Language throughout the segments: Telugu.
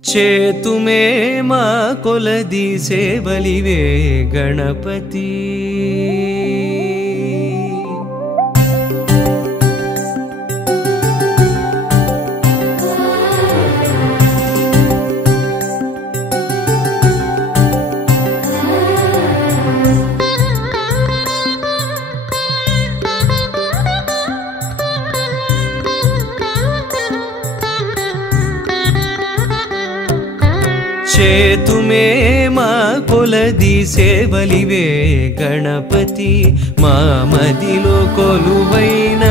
చేతుమే మా కొలది సేవలివే గణపతి చేతుమే మా కొలది సేవలివే గణపతి మా మదిలో కొలువైన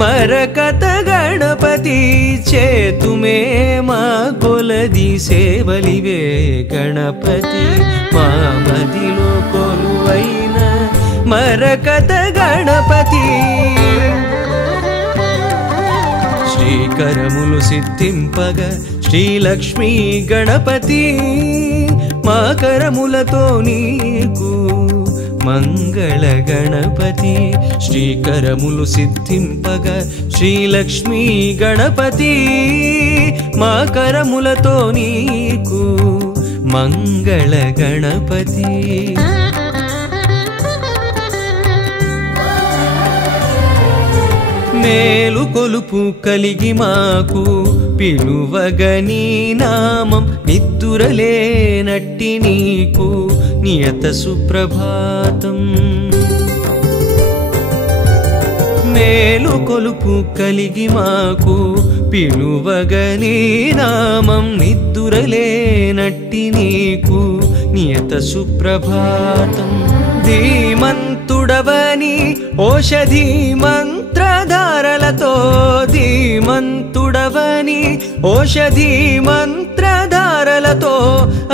మరకత గణపతి చేతుమే మా కొలది సేవలివే గణపతి మా మదిలో కొలువైన మరకత గణపతి శ్రీకరములు సిద్ధింపగ శ్రీలక్ష్మీ గణపతి మా కరములతో నీకు మంగళ గణపతి శ్రీకరములు సిద్ధింపగ శ్రీలక్ష్మీ గణపతి మా కరములతో నీకు మంగళ గణపతి మేలు కొలుపు కలిగి మాకు పిలువగని నామం నిద్దురలేనట్టి నీకు నియత సుప్రభాతం మేలు కొలుపు కలిగి మాకు పిలువగని నామం నిద్దురలేనట్టి నీకు నియత సుప్రభాతం ధీమంతుడవని ఓషధి మంత్రధారలతో ధీమంతుడవని ఓషధి మంత్రధారలతో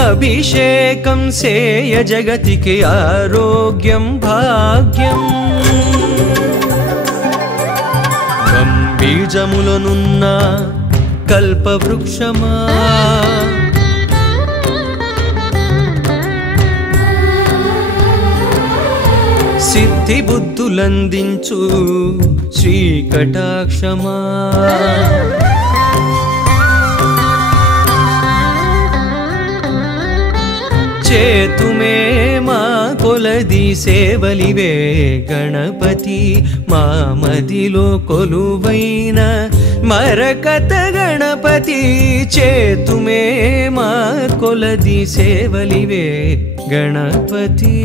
అభిషేకం సేయ జగతికి ఆరోగ్యం భాగ్యం బీజములనున్న కల్పవృక్షమా సిద్ధి బుద్ధులందించు శ్రీకటాక్షమా చేతుమే మా కొలది సేవలివే గణపతి మా మదిలో కొలువైన మరకత గణపతి చేతుమే మా కొలది సేవలివే గణపతి